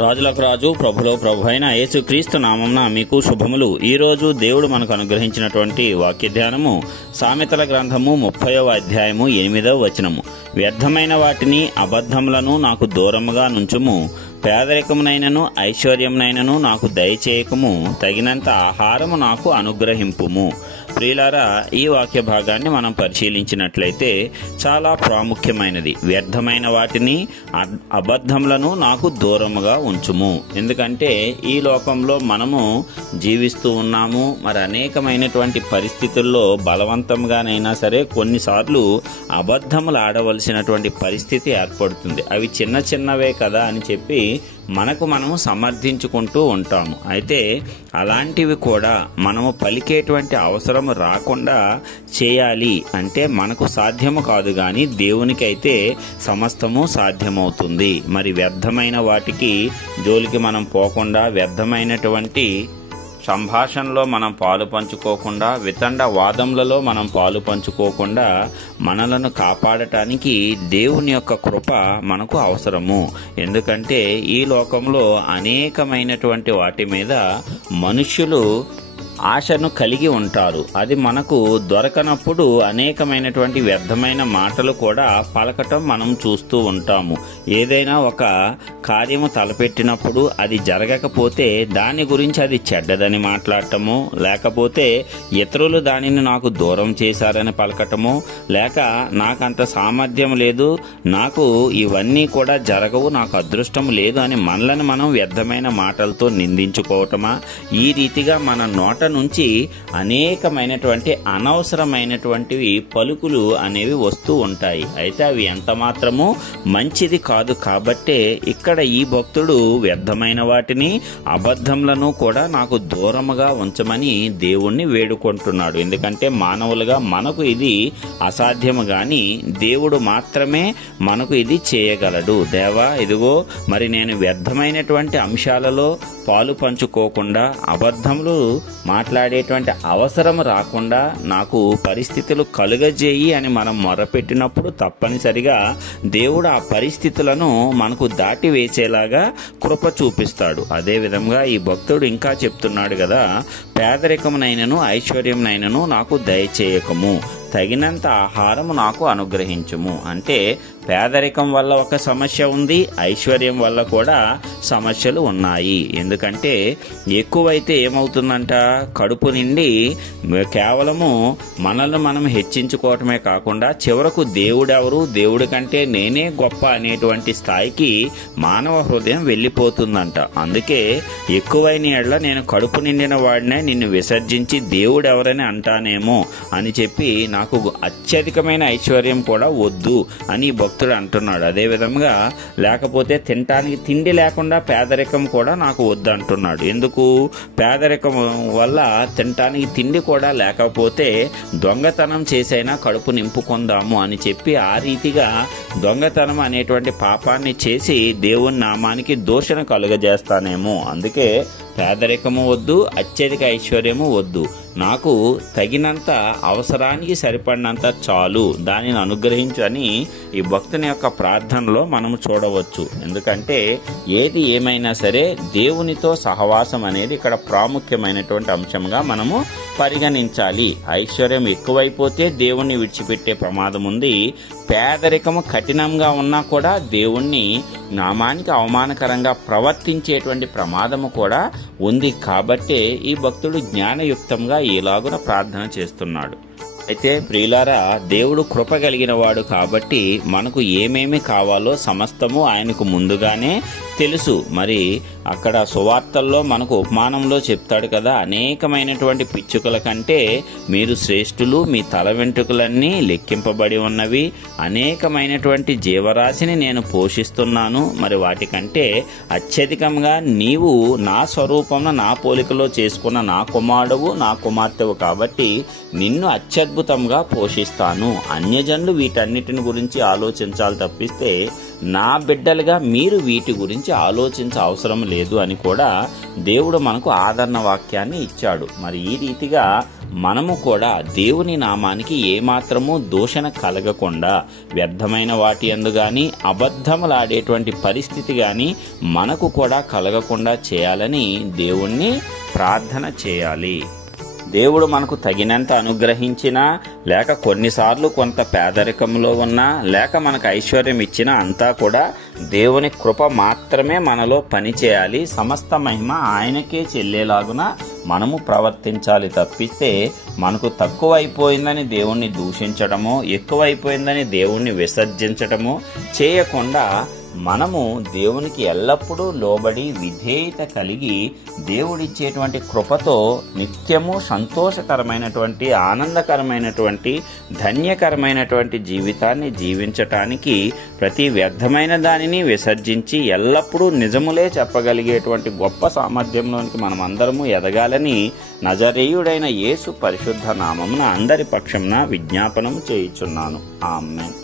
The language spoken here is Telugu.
రాజులకు రాజు ప్రభులో ప్రభు అయిన యేసుక్రీస్తు నామమున మీకు శుభములు. ఈ రోజు దేవుడు మనకు అనుగ్రహించినటువంటి వాక్య ధ్యానము సామెతల గ్రంథము 30వ అధ్యాయము 8వ వచనము. వ్యర్థమైన వాటిని అబద్ధములను నాకు దూరముగా నుంచుము, పేదరికమునైనను ఐశ్వర్యమునైనను నాకు దయచేయకము, తగినంత ఆహారము నాకు అనుగ్రహింపుము. ప్రియులారా, ఈ వాక్య భాగాన్ని మనం పరిశీలించినట్లయితే చాలా ప్రాముఖ్యమైనది. వ్యర్థమైన వాటిని అబద్ధములను నాకు దూరముగా ఉంచుము. ఎందుకంటే ఈ లోకంలో మనము జీవిస్తూ ఉన్నాము. మరి అనేకమైనటువంటి పరిస్థితుల్లో బలవంతంగానైనా సరే కొన్నిసార్లు అబద్ధములు ఆడవలసినటువంటి పరిస్థితి ఏర్పడుతుంది. అవి చిన్న చిన్నవే కదా అని చెప్పి మనకు మనము సమర్థించుకుంటూ ఉంటాము. అయితే అలాంటివి కూడా మనము పలికేటువంటి అవసరం రాకుండా చేయాలి అంటే మనకు సాధ్యము కాదు, కానీ దేవునికైతే సమస్తము సాధ్యమవుతుంది. మరి వ్యర్థమైన వాటికి జోలికి మనం పోకుండా, వ్యర్థమైనటువంటి సంభాషణలో మనం పాలు పంచుకోకుండా, వితండ వాదములలో మనం పాలు పంచుకోకుండా మనలను కాపాడటానికి దేవుని యొక్క కృప మనకు అవసరము. ఎందుకంటే ఈ లోకంలో అనేకమైనటువంటి వాటి మీద మనుష్యులు ఆశను కలిగి ఉంటారు. అది మనకు దొరకనప్పుడు అనేకమైనటువంటి వ్యర్థమైన మాటలు కూడా పలకటం మనం చూస్తూ ఉంటాము. ఏదైనా ఒక కార్యము తలపెట్టినప్పుడు అది జరగకపోతే దాని గురించి అది చెడ్డదని మాట్లాడటము, లేకపోతే ఇతరులు దానిని నాకు దూరం చేశారని పలకటము, లేక నాకంత సామర్థ్యం లేదు, నాకు ఇవన్నీ కూడా జరగవు, నాకు అదృష్టం లేదు అని మనలను మనం వ్యర్థమైన మాటలతో నిందించుకోవటమా? ఈ రీతిగా మన నోట నుంచి అనేకమైనటువంటి అనవసరమైనటువంటివి పలుకులు అనేవి వస్తూ ఉంటాయి. అయితే అవి ఎంత మాత్రము మంచిది కాదు. కాబట్టే ఇక్కడ ఈ భక్తుడు వ్యర్థమైన వాటిని అబద్ధములను కూడా నాకు దూరముగా ఉంచమని దేవుణ్ణి వేడుకుంటున్నాడు. ఎందుకంటే మానవులుగా మనకు ఇది అసాధ్యము, గాని దేవుడు మాత్రమే మనకు ఇది చేయగలడు. దేవా, ఇదిగో మరి నేను వ్యర్థమైనటువంటి అంశాలలో పాలు పంచుకోకుండా, అబద్ధములు మాట్లాడేటువంటి అవసరం రాకుండా నాకు పరిస్థితులు కలుగజేయి అని మనం మొరపెట్టినప్పుడు తప్పనిసరిగా దేవుడు ఆ పరిస్థితులను మనకు దాటి వేసేలాగా కృప చూపిస్తాడు. అదే విధంగా ఈ భక్తుడు ఇంకా చెప్తున్నాడు కదా, పేదరికమునైనను ఐశ్వర్యమునైనను నాకు దయచేయకము, తగినంత ఆహారము నాకు అనుగ్రహించుము. అంటే పేదరికం వల్ల ఒక సమస్య ఉంది, ఐశ్వర్యం వల్ల కూడా సమస్యలు ఉన్నాయి. ఎందుకంటే ఎక్కువైతే ఏమవుతుందంట, కడుపు నిండి కేవలము మనల్ని మనం హెచ్చించుకోవటమే కాకుండా చివరకు దేవుడెవరు, దేవుడి కంటే నేనే గొప్ప అనేటువంటి స్థాయికి మానవ హృదయం వెళ్ళిపోతుందంట. అందుకే ఎక్కువైన ఎడ్ల నేను కడుపు నిండిన వాడినే నిన్ను విసర్జించి దేవుడెవరని అంటానేమో అని చెప్పి నాకు అత్యధికమైన ఐశ్వర్యం కూడా వద్దు అని భక్తుడు అంటున్నాడు. అదే విధంగా లేకపోతే తినటానికి తిండి లేకుండా పేదరికం కూడా నాకు వద్దు అంటున్నాడు. ఎందుకు? పేదరికం వల్ల తినటానికి తిండి కూడా లేకపోతే దొంగతనం చేసైనా కడుపు నింపుకుందాము అని చెప్పి ఆ రీతిగా దొంగతనం అనేటువంటి పాపాన్ని చేసి దేవుని నామానికి దూషణ కలుగజేస్తానేమో. అందుకే పేదరికము వద్దు, అత్యధిక ఐశ్వర్యము వద్దు, నాకు తగినంత అవసరానికి సరిపడినంత చాలు, దానిని అనుగ్రహించు అని ఈ భక్తుని యొక్క ప్రార్థనలో మనము చూడవచ్చు. ఎందుకంటే ఏది ఏమైనా సరే దేవునితో సహవాసం అనేది ఇక్కడ ప్రాముఖ్యమైనటువంటి అంశంగా మనము పరిగణించాలి. ఐశ్వర్యం ఎక్కువైపోతే దేవుణ్ణి విడిచిపెట్టే ప్రమాదం ఉంది. పేదరికము కఠినంగా ఉన్నా కూడా దేవుణ్ణి నామానికి అవమానకరంగా ప్రవర్తించేటువంటి ప్రమాదము కూడా ఉంది. కాబట్టే ఈ భక్తుడు జ్ఞానయుక్తంగా ఇలాగున ప్రార్థన చేస్తున్నాడు. అయితే ప్రియులారా, దేవుడు కృప కలిగిన వాడు కాబట్టి మనకు ఏమేమి కావాలో సమస్తము ఆయనకు ముందుగానే తెలుసు. మరి అక్కడ సువార్తల్లో మనకు ఉపమానంలో చెప్తాడు కదా, అనేకమైనటువంటి పిచ్చుకల కంటే మీరు శ్రేష్ఠులు, మీ తల వెంట్రుకలన్నీ లెక్కింపబడి ఉన్నవి, అనేకమైనటువంటి జీవరాశిని నేను పోషిస్తున్నాను, మరి వాటికంటే అత్యధికంగా నీవు నా స్వరూపంలో నా పోలికలో చేసుకున్న నా కుమారుడువు, నా కుమార్తెవు, కాబట్టి నిన్ను అత్యద్భుతంగా పోషిస్తాను. అన్యజనులు వీటన్నిటిని గురించి ఆలోచించాలి తప్పిస్తే నా బిడ్డలుగా మీరు వీటి గురించి ఆలోచించ అవసరం లేదు అని కూడా దేవుడు మనకు ఆదరణ వాక్యాన్ని ఇచ్చాడు. మరి ఈ రీతిగా మనము కూడా దేవుని నామానికి ఏమాత్రము దూషణ కలగకుండా వ్యర్థమైన వాటి యందు గాని అబద్ధములాడేటువంటి పరిస్థితి గాని మనకు కూడా కలగకుండా చేయాలని దేవుణ్ణి ప్రార్థన చేయాలి. దేవుడు మనకు తగినంత అనుగ్రహించినా, లేక కొన్నిసార్లు కొంత పేదరికంలో ఉన్నా, లేక మనకు ఐశ్వర్యం ఇచ్చినా అంతా కూడా దేవుని కృప మాత్రమే మనలో పనిచేయాలి. సమస్త మహిమ ఆయనకే చెల్లేలాగున మనము ప్రవర్తించాలి తప్పిస్తే మనకు తక్కువైపోయిందని దేవుణ్ణి దూషించడమో, ఎక్కువైపోయిందని దేవుణ్ణి విసర్జించడమో చేయకుండా మనము దేవునికి ఎల్లప్పుడూ లోబడి విధేయత కలిగి దేవుడిచ్చేటువంటి కృపతో నిత్యము సంతోషకరమైనటువంటి, ఆనందకరమైనటువంటి, ధన్యకరమైనటువంటి జీవితాన్ని జీవించటానికి ప్రతి వ్యర్థమైన దానిని విసర్జించి ఎల్లప్పుడూ నిజములే చెప్పగలిగేటువంటి గొప్ప సామర్థ్యంలోనికి మనమందరము ఎదగాలని నజరేయుడైన యేసు పరిశుద్ధ నామమున అందరి పక్షంన విజ్ఞాపనము చేయుచున్నాను. ఆమేన్.